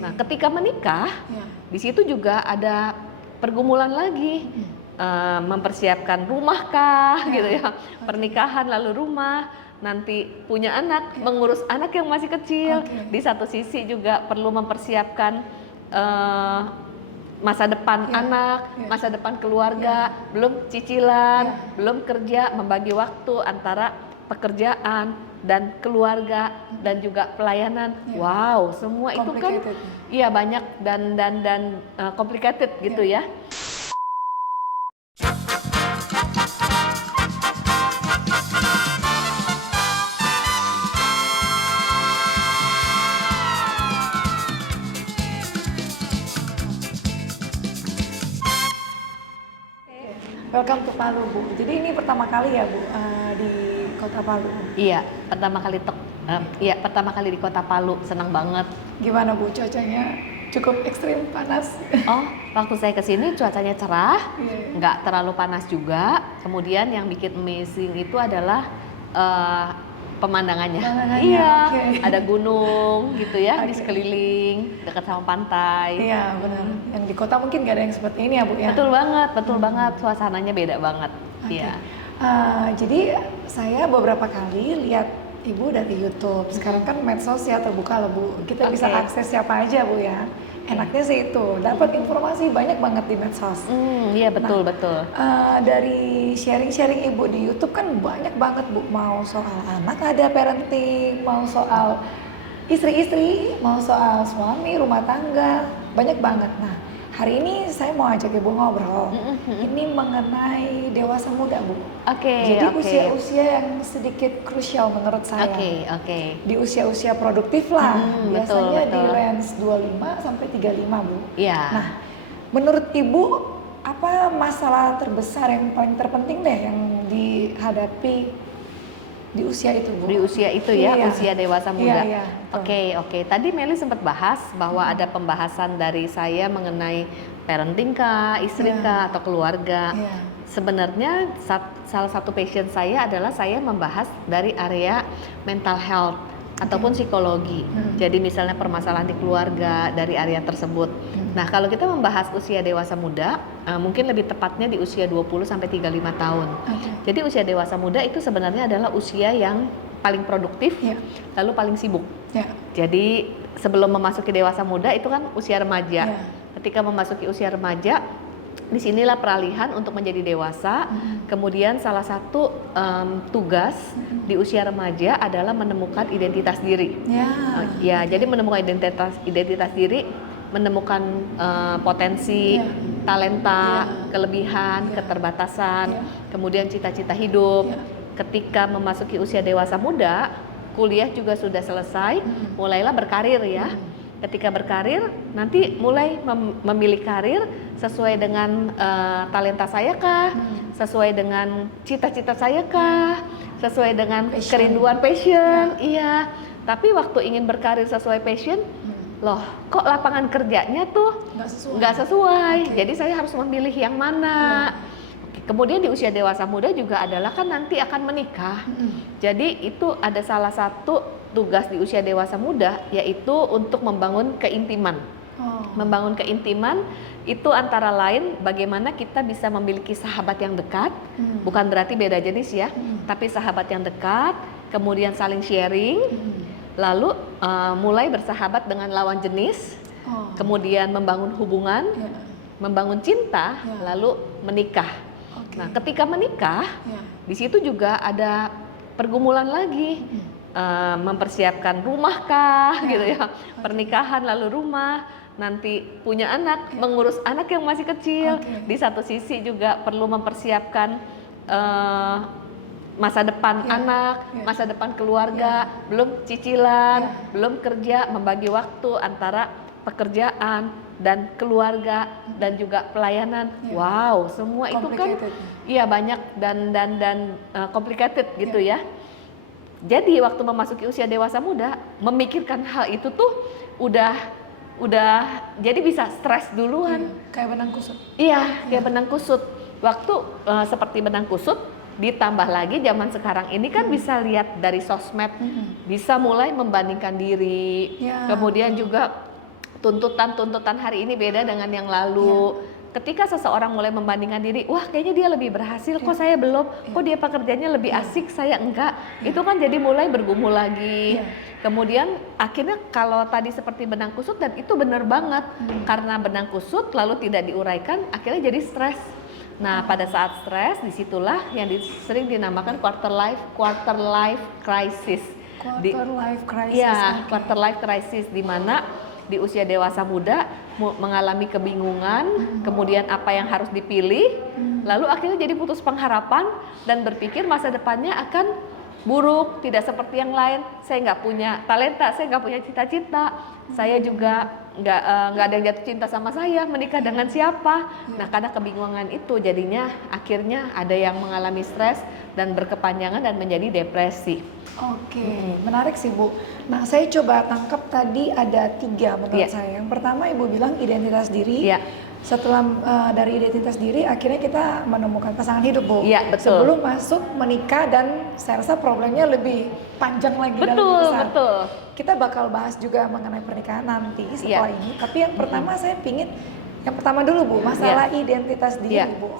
Nah, ketika menikah, Ya. di situ juga ada pergumulan lagi. Mempersiapkan rumah kah, gitu ya. Pernikahan lalu rumah, nanti punya anak, mengurus anak yang masih kecil. Di satu sisi juga perlu mempersiapkan masa depan anak, masa depan keluarga, belum cicilan, belum kerja, membagi waktu antara pekerjaan dan keluarga dan juga pelayanan. Wow, semua itu kan iya banyak dan complicated gitu ya. Welcome to Palu, Bu. Jadi ini pertama kali ya, Bu, di Kota Palu. Iya, pertama kali di Kota Palu, senang banget. Gimana, Bu, cuacanya? Cukup ekstrim panas. Oh, waktu saya kesini cuacanya cerah, nggak terlalu panas juga. Kemudian yang bikin amazing itu adalah pemandangannya. Iya, ada gunung gitu ya di sekeliling, dekat sama pantai. Iya, benar. Yang di kota mungkin nggak ada yang seperti ini ya, Bu ya? Betul banget. Suasananya beda banget. Iya. Jadi saya beberapa kali lihat Ibu dari YouTube. Sekarang kan medsos ya terbuka lah, Bu. Kita bisa akses siapa aja, Bu ya. Enaknya sih itu, dapat informasi banyak banget di medsos. Iya, betul. Dari sharing-sharing Ibu di YouTube kan banyak banget, Bu. Mau soal anak ada parenting, mau soal istri-istri, mau soal suami, rumah tangga, banyak banget. Nah, hari ini saya mau ajak Ibu ngobrol. Ini mengenai dewasa muda, Bu. Jadi usia-usia yang sedikit krusial menurut saya. Di usia-usia produktif lah. Biasanya di range 25 sampai 35, Bu. Iya. Nah, menurut Ibu apa masalah terbesar yang paling terpenting deh yang dihadapi di usia itu, Bu? Di usia itu ya, usia dewasa muda. Iya. Oke. Tadi Meli sempat bahas bahwa ada pembahasan dari saya mengenai parenting kah, istri kah, atau keluarga. Sebenarnya salah satu passion saya adalah saya membahas dari area mental health ataupun psikologi. Jadi misalnya permasalahan di keluarga dari area tersebut. Nah, kalau kita membahas usia dewasa muda, mungkin lebih tepatnya di usia 20 sampai 35 tahun. Jadi usia dewasa muda itu sebenarnya adalah usia yang paling produktif, lalu paling sibuk. Jadi sebelum memasuki dewasa muda itu kan usia remaja. Ketika memasuki usia remaja, disinilah peralihan untuk menjadi dewasa. Kemudian salah satu tugas di usia remaja adalah menemukan identitas diri. Jadi menemukan identitas diri, menemukan potensi, talenta, kelebihan, keterbatasan, kemudian cita-cita hidup. Ketika memasuki usia dewasa muda, kuliah juga sudah selesai, mulailah berkarir ya. Ketika berkarir, nanti mulai memilih karir sesuai dengan talenta saya kah, sesuai dengan cita-cita saya kah, sesuai dengan kerinduan passion. Iya. Tapi waktu ingin berkarir sesuai passion, loh, kok lapangan kerjanya tuh nggak sesuai. Jadi saya harus memilih yang mana. Kemudian di usia dewasa muda juga adalah kan nanti akan menikah. Jadi itu ada salah satu tugas di usia dewasa muda, yaitu untuk membangun keintiman. Membangun keintiman itu antara lain bagaimana kita bisa memiliki sahabat yang dekat, bukan berarti beda jenis ya, tapi sahabat yang dekat, kemudian saling sharing, lalu mulai bersahabat dengan lawan jenis, kemudian membangun hubungan, membangun cinta, lalu menikah. Nah, ketika menikah, di situ juga ada pergumulan lagi. Mempersiapkan rumah kah, gitu ya. Pernikahan lalu rumah, nanti punya anak, mengurus anak yang masih kecil. Di satu sisi juga perlu mempersiapkan masa depan anak, masa depan keluarga, belum cicilan, belum kerja, membagi waktu antara pekerjaan dan keluarga dan juga pelayanan. Wow, semua itu kan iya banyak dan complicated gitu ya. Jadi waktu memasuki usia dewasa muda, memikirkan hal itu tuh udah jadi bisa stres duluan. Kayak benang kusut. Iya, kayak benang kusut. Waktu seperti benang kusut, ditambah lagi zaman sekarang ini kan bisa lihat dari sosmed, bisa mulai membandingkan diri, kemudian juga tuntutan hari ini beda dengan yang lalu. Ketika seseorang mulai membandingkan diri, wah kayaknya dia lebih berhasil, kok saya belum, kok dia pekerjaannya lebih asik, saya enggak. Itu kan jadi mulai bergumul lagi. Kemudian akhirnya kalau tadi seperti benang kusut, dan itu benar banget, karena benang kusut lalu tidak diuraikan, akhirnya jadi stres. Nah, pada saat stres, disitulah yang sering dinamakan quarter life crisis. Quarter life crisis. Iya, quarter life crisis, di mana di usia dewasa muda mengalami kebingungan, kemudian apa yang harus dipilih, lalu akhirnya jadi putus pengharapan dan berpikir masa depannya akan buruk, tidak seperti yang lain. Saya nggak punya talenta, saya nggak punya cita-cita, saya juga nggak ada yang jatuh cinta sama saya, menikah dengan siapa. Nah, karena kebingungan itu jadinya akhirnya ada yang mengalami stres dan berkepanjangan dan menjadi depresi. Oke, menarik sih Bu. Nah, saya coba tangkap tadi ada 3 menurut saya. Yang pertama Ibu bilang identitas diri. Setelah dari identitas diri, akhirnya kita menemukan pasangan hidup, Bu. Iya, betul. Sebelum masuk menikah, dan saya rasa problemnya lebih panjang lagi dan lebih besar. Betul. Kita bakal bahas juga mengenai pernikahan nanti setelah ini. Tapi yang pertama saya pingin, yang pertama dulu Bu, masalah identitas diri, Bu.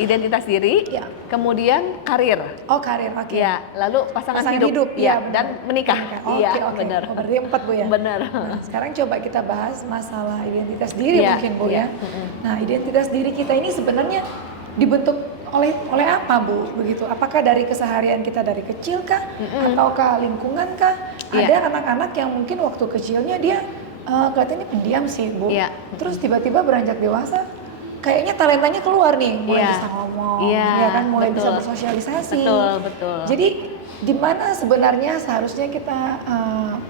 Identitas diri, kemudian karir. Oh, karir, oke. Ya, lalu pasangan hidup, ya, dan menikah. Iya, benar. Oh, berarti 4 Bu ya. Benar. Nah, sekarang coba kita bahas masalah identitas diri mungkin Bu ya. Nah, identitas diri kita ini sebenarnya dibentuk oleh apa Bu? Begitu. Apakah dari keseharian kita dari kecil kah? Ataukah lingkungan kah? Ada anak-anak yang mungkin waktu kecilnya dia kelihatannya pendiam sih Bu. Terus tiba-tiba beranjak dewasa, kayaknya talentanya keluar nih, mulai bisa ngomong, ya kan, mulai bisa bersosialisasi. Betul. Jadi di mana sebenarnya seharusnya kita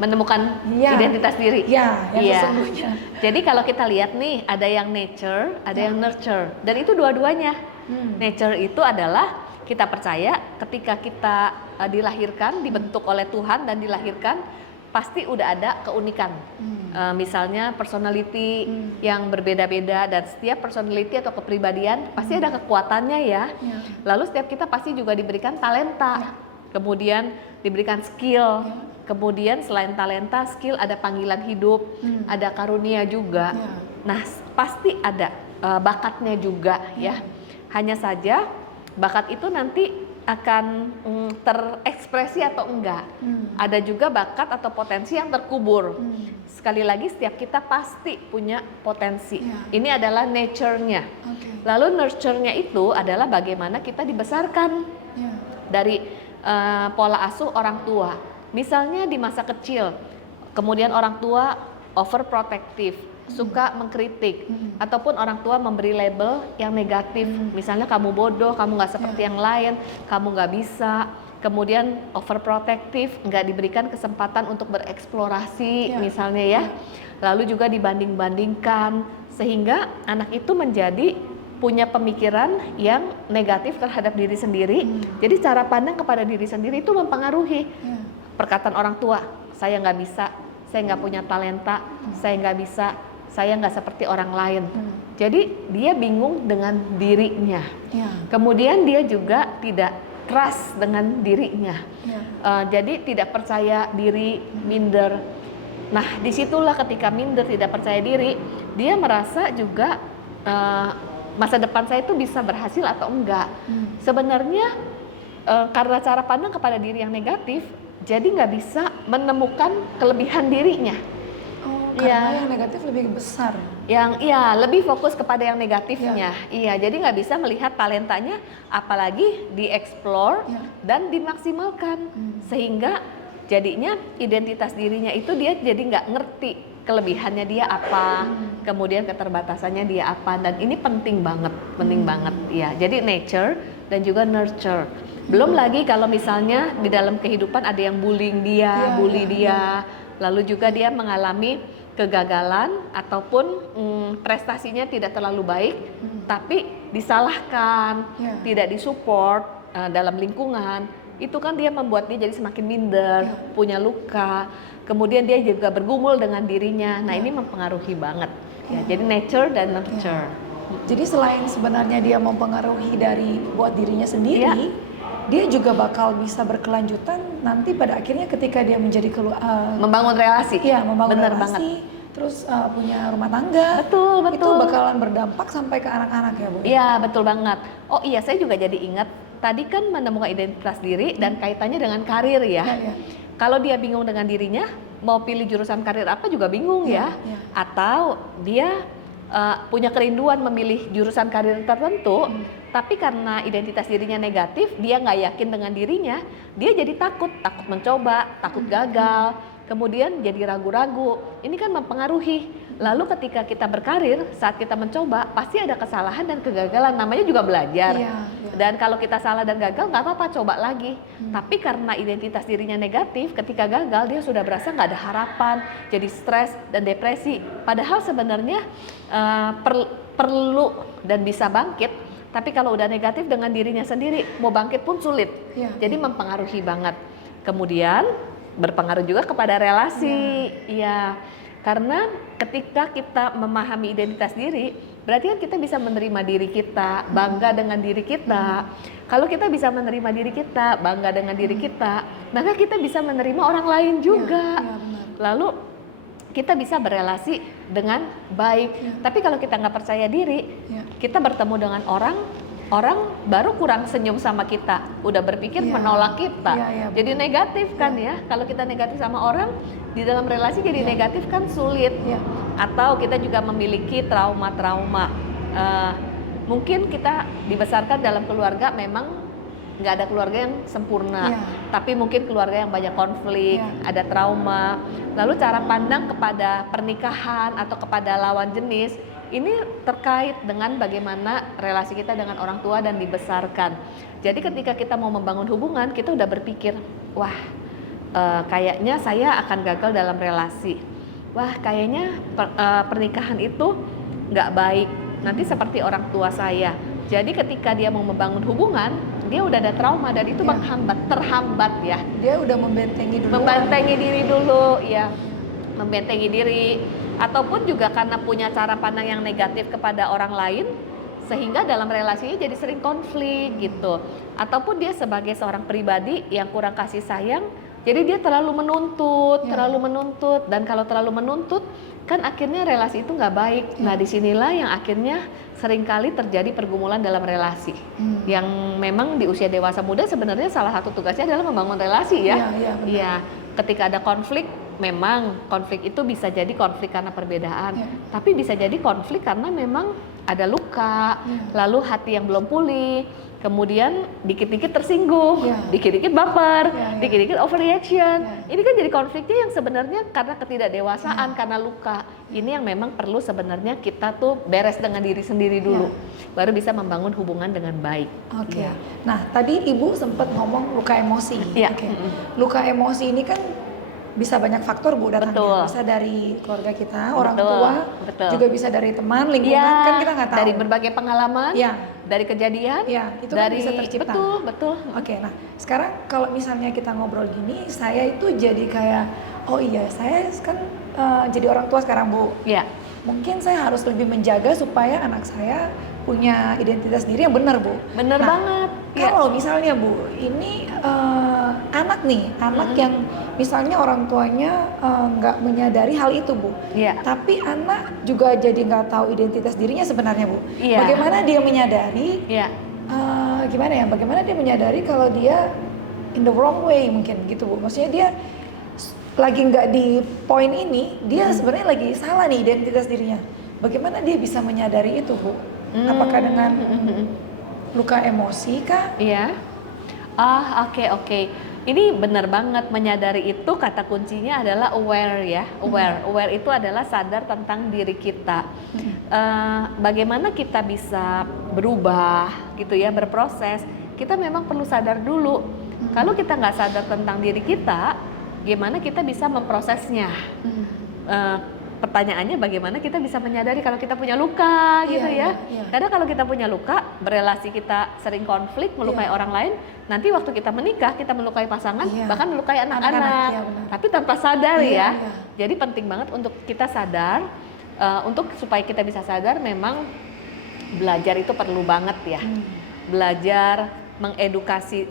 menemukan identitas diri? Yang sesungguhnya. Jadi kalau kita lihat nih, ada yang nature, ada yang nurture, dan itu dua-duanya. Nature itu adalah kita percaya ketika kita dilahirkan, dibentuk oleh Tuhan dan dilahirkan, pasti udah ada keunikan. Misalnya personality yang berbeda-beda, dan setiap personality atau kepribadian pasti ada kekuatannya ya. Lalu setiap kita pasti juga diberikan talenta, kemudian diberikan skill, kemudian selain talenta, skill, ada panggilan hidup, ada karunia juga. Nah, pasti ada bakatnya juga ya. Hanya saja bakat itu nanti akan terekspresi atau enggak. Ada juga bakat atau potensi yang terkubur. Sekali lagi, setiap kita pasti punya potensi. Ini adalah nature-nya. Lalu nurture-nya itu adalah bagaimana kita dibesarkan dari pola asuh orang tua. Misalnya di masa kecil, kemudian orang tua overprotective, suka mengkritik, ataupun orang tua memberi label yang negatif, misalnya kamu bodoh, kamu nggak seperti yang lain, kamu nggak bisa, kemudian overprotective, nggak diberikan kesempatan untuk bereksplorasi, misalnya ya, lalu juga dibanding-bandingkan, sehingga anak itu menjadi punya pemikiran yang negatif terhadap diri sendiri. Jadi cara pandang kepada diri sendiri itu mempengaruhi perkataan orang tua, saya nggak bisa, saya nggak punya talenta, saya nggak bisa, saya nggak seperti orang lain. Jadi dia bingung dengan dirinya. Kemudian dia juga tidak keras dengan dirinya. Jadi tidak percaya diri, minder. Nah, disitulah ketika minder, tidak percaya diri, dia merasa juga masa depan saya itu bisa berhasil atau enggak. Sebenarnya karena cara pandang kepada diri yang negatif, jadi nggak bisa menemukan kelebihan dirinya. Karena yang negatif lebih besar. Lebih fokus kepada yang negatifnya. Jadi nggak bisa melihat talentanya, apalagi dieksplor dan dimaksimalkan. Sehingga jadinya identitas dirinya itu dia jadi nggak ngerti kelebihannya dia apa, kemudian keterbatasannya dia apa, dan ini penting banget ya. Jadi nature dan juga nurture. Belum lagi kalau misalnya di dalam kehidupan ada yang bully dia, lalu juga dia mengalami kegagalan ataupun prestasinya tidak terlalu baik, tapi disalahkan, tidak disupport dalam lingkungan, itu kan dia membuat dia jadi semakin minder, punya luka, kemudian dia juga bergumul dengan dirinya. Nah, ini mempengaruhi banget. Jadi nature dan nurture. Jadi selain sebenarnya dia mempengaruhi dari buat dirinya sendiri, dia juga bakal bisa berkelanjutan nanti pada akhirnya ketika dia menjadi membangun relasi. Membangun relasi. Banget. terus punya rumah tangga. Betul, Itu betul. bakalan berdampak sampai ke anak-anak ya Bu? Iya, betul banget. Oh iya, saya juga jadi ingat tadi kan menemukan identitas diri dan kaitannya dengan karir ya. Iya. Kalau dia bingung dengan dirinya, mau pilih jurusan karir apa juga bingung ya. Iya. Atau dia punya kerinduan memilih jurusan karir tertentu, tapi karena identitas dirinya negatif, dia nggak yakin dengan dirinya, dia jadi takut mencoba, takut gagal, kemudian jadi ragu-ragu. Ini kan mempengaruhi. Lalu ketika kita berkarir, saat kita mencoba, pasti ada kesalahan dan kegagalan. Namanya juga belajar. Iya. Dan kalau kita salah dan gagal, nggak apa-apa, coba lagi. Tapi karena identitas dirinya negatif, ketika gagal dia sudah berasa nggak ada harapan, jadi stres dan depresi. Padahal sebenarnya perlu dan bisa bangkit. Tapi kalau udah negatif dengan dirinya sendiri, mau bangkit pun sulit. Iya. Jadi mempengaruhi banget. Kemudian berpengaruh juga kepada relasi. Iya. Karena ketika kita memahami identitas diri, berarti kan kita bisa menerima diri kita, bangga dengan diri kita. Kalau kita bisa menerima diri kita, bangga dengan diri kita, maka kita bisa menerima orang lain juga. Iya, benar. Lalu kita bisa berelasi dengan baik. Tapi kalau kita nggak percaya diri, kita bertemu dengan orang baru kurang senyum sama kita, udah berpikir menolak kita. Jadi negatif kan ya. Kalau kita negatif sama orang, di dalam relasi jadi negatif kan sulit. Atau kita juga memiliki trauma-trauma. Mungkin kita dibesarkan dalam keluarga memang nggak ada keluarga yang sempurna, tapi mungkin keluarga yang banyak konflik, ada trauma. Lalu cara pandang kepada pernikahan atau kepada lawan jenis ini terkait dengan bagaimana relasi kita dengan orang tua dan dibesarkan. Jadi ketika kita mau membangun hubungan, kita udah berpikir, wah kayaknya saya akan gagal dalam relasi. Wah kayaknya pernikahan itu nggak baik, nanti seperti orang tua saya. Jadi ketika dia mau membangun hubungan, dia udah ada trauma dan itu terhambat ya. Dia udah membentengi dulu. Membentengi diri dulu, ya. Membentengi diri. Ataupun juga karena punya cara pandang yang negatif kepada orang lain, sehingga dalam relasinya jadi sering konflik gitu. Ataupun dia sebagai seorang pribadi yang kurang kasih sayang, jadi dia terlalu menuntut, dan kalau terlalu menuntut, kan akhirnya relasi itu nggak baik. Nah disinilah yang akhirnya seringkali terjadi pergumulan dalam relasi. Yang memang di usia dewasa muda sebenarnya salah satu tugasnya adalah membangun relasi ya. Iya. Ketika ada konflik, memang konflik itu bisa jadi konflik karena perbedaan, tapi bisa jadi konflik karena memang ada luka, lalu hati yang belum pulih, kemudian dikit-dikit tersinggung, dikit-dikit baper, dikit-dikit overreaction. Ini kan jadi konfliknya yang sebenarnya karena ketidakdewasaan, karena luka. Ini yang memang perlu sebenarnya kita tuh beres dengan diri sendiri dulu, baru bisa membangun hubungan dengan baik. Nah tadi Ibu sempat ngomong luka emosi. Luka emosi ini kan bisa banyak faktor Bu datangnya. Bisa dari keluarga kita, orang tua, juga bisa dari teman, lingkungan, kan kita nggak tahu. Dari berbagai pengalaman, dari kejadian, itu kan bisa tercipta. Betul. Nah sekarang kalau misalnya kita ngobrol gini, saya itu jadi kayak, oh iya saya kan jadi orang tua sekarang Bu. Mungkin saya harus lebih menjaga supaya anak saya punya identitas diri yang benar Bu. Benar banget. Kalau misalnya Bu, ini anak yang misalnya orang tuanya nggak menyadari hal itu Bu, tapi anak juga jadi nggak tahu identitas dirinya sebenarnya Bu. Bagaimana dia menyadari? Bagaimana dia menyadari kalau dia in the wrong way mungkin gitu Bu? Maksudnya dia lagi nggak di poin ini, dia sebenarnya lagi salah nih identitas dirinya. Bagaimana dia bisa menyadari itu Bu? Apakah dengan luka emosi kah? Oke. Ini benar banget, menyadari itu kata kuncinya adalah aware ya. Aware itu adalah sadar tentang diri kita. Bagaimana kita bisa berubah gitu ya, berproses. Kita memang perlu sadar dulu. Kalau kita nggak sadar tentang diri kita, gimana kita bisa memprosesnya? Pertanyaannya bagaimana kita bisa menyadari kalau kita punya luka gitu ya. Karena kalau kita punya luka, berelasi kita sering konflik, melukai orang lain, nanti waktu kita menikah, kita melukai pasangan, bahkan melukai anak-anak. Tapi tanpa sadar ya. Jadi penting banget untuk kita sadar, supaya kita bisa sadar memang belajar itu perlu banget ya. Belajar mengedukasi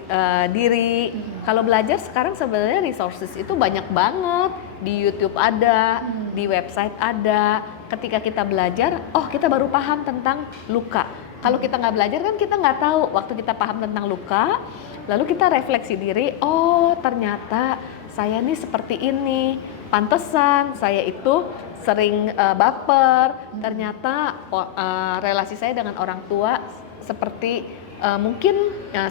diri. Kalau belajar sekarang sebenarnya resources itu banyak banget, di YouTube ada, di website ada. Ketika kita belajar, oh kita baru paham tentang luka. Kalau kita nggak belajar kan kita nggak tahu. Waktu kita paham tentang luka, lalu kita refleksi diri, oh ternyata saya nih seperti ini, pantesan saya itu sering baper, ternyata relasi saya dengan orang tua seperti mungkin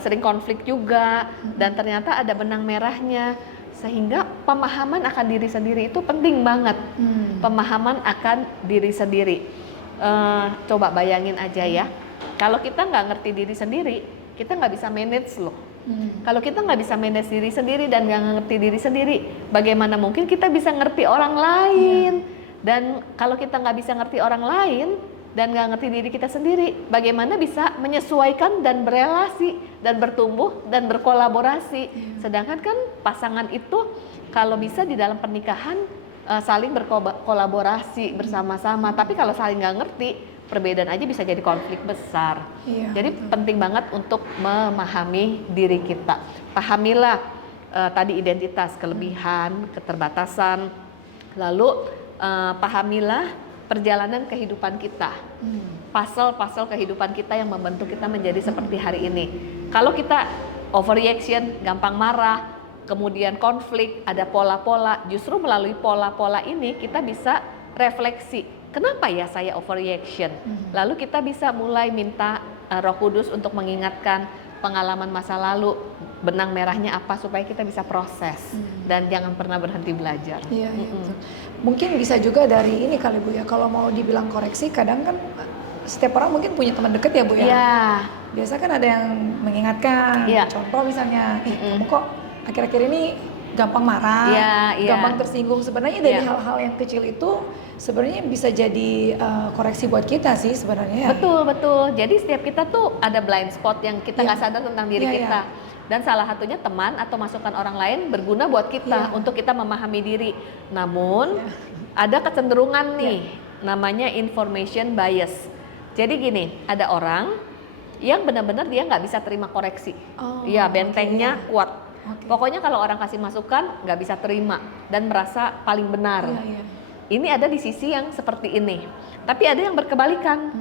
sering konflik juga, dan ternyata ada benang merahnya, sehingga pemahaman akan diri sendiri itu penting banget. Pemahaman akan diri sendiri. Coba bayangin aja ya, kalau kita nggak ngerti diri sendiri, kita nggak bisa manage loh. Kalau kita nggak bisa manage diri sendiri dan nggak ngerti diri sendiri, bagaimana mungkin kita bisa ngerti orang lain? Dan kalau kita nggak bisa ngerti orang lain dan nggak ngerti diri kita sendiri, bagaimana bisa menyesuaikan dan berelasi dan bertumbuh dan berkolaborasi? Sedangkan kan pasangan itu kalau bisa di dalam pernikahan saling berkolaborasi bersama-sama. Tapi kalau saling nggak ngerti, perbedaan aja bisa jadi konflik besar. Jadi penting banget untuk memahami diri kita. Pahamilah tadi identitas, kelebihan, keterbatasan, lalu pahamilah perjalanan kehidupan kita, puzzle kehidupan kita yang membentuk kita menjadi seperti hari ini. Kalau kita overreaction, gampang marah, kemudian konflik, ada pola-pola, justru melalui pola-pola ini kita bisa refleksi, kenapa ya saya overreaction? Lalu kita bisa mulai minta Roh Kudus untuk mengingatkan pengalaman masa lalu, benang merahnya apa, supaya kita bisa proses dan jangan pernah berhenti belajar. Iya, betul. Mungkin bisa juga dari ini kali Bu ya, kalau mau dibilang koreksi, kadang kan setiap orang mungkin punya teman dekat ya Bu ya. Iya. Biasa kan ada yang mengingatkan, contoh misalnya, kamu kok akhir-akhir ini gampang marah, gampang tersinggung. Sebenarnya dari hal-hal yang kecil itu sebenarnya bisa jadi koreksi buat kita sih sebenarnya. Betul. Jadi setiap kita tuh ada blind spot yang kita nggak sadar tentang diri kita. Dan salah satunya teman atau masukan orang lain berguna buat kita untuk kita memahami diri. Namun ada kecenderungan nih, namanya information bias. Jadi gini, ada orang yang benar-benar dia nggak bisa terima koreksi. Bentengnya kuat. Pokoknya kalau orang kasih masukan nggak bisa terima dan merasa paling benar. Ini ada di sisi yang seperti ini. Tapi ada yang berkebalikan.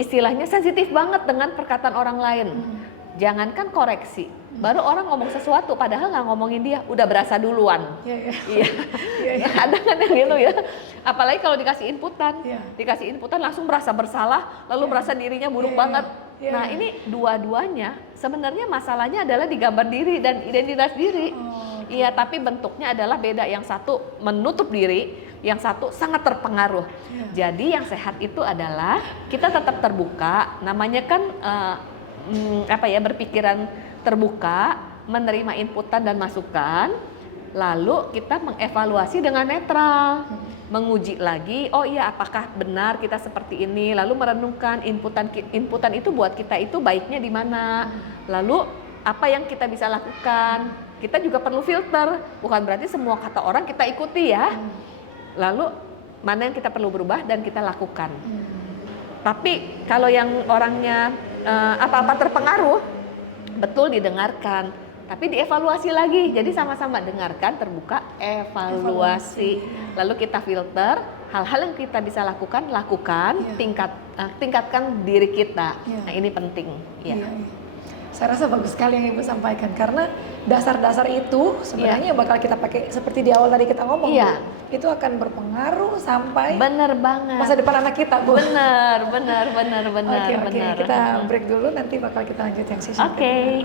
Istilahnya sensitif banget dengan perkataan orang lain. Jangankan koreksi, baru orang ngomong sesuatu padahal nggak ngomongin dia, udah berasa duluan. Ada kan yang gitu ya. Apalagi kalau dikasih inputan langsung merasa bersalah, lalu merasa dirinya buruk banget. Nah ini dua-duanya sebenarnya masalahnya adalah di gambar diri dan identitas diri. Tapi bentuknya adalah beda. Yang satu menutup diri, yang satu sangat terpengaruh. Jadi yang sehat itu adalah kita tetap terbuka. Namanya kan berpikiran terbuka, menerima inputan dan masukan, lalu kita mengevaluasi dengan netral, menguji lagi, oh iya apakah benar kita seperti ini, lalu merenungkan inputan itu buat kita itu baiknya di mana, lalu apa yang kita bisa lakukan. Kita juga perlu filter, bukan berarti semua kata orang kita ikuti ya, lalu mana yang kita perlu berubah dan kita lakukan. Tapi kalau yang orangnya apa-apa terpengaruh, betul didengarkan, tapi dievaluasi lagi. Jadi sama-sama dengarkan, terbuka, evaluasi. Lalu kita filter, hal-hal yang kita bisa lakukan, tingkatkan diri kita. Nah ini penting. Saya rasa bagus sekali yang Ibu sampaikan, karena dasar-dasar itu sebenarnya bakal kita pakai seperti di awal tadi kita ngomong. Itu akan berpengaruh sampai masa depan anak kita, Bu. Benar. Kita break dulu, nanti bakal kita lanjut yang sesi. Oke.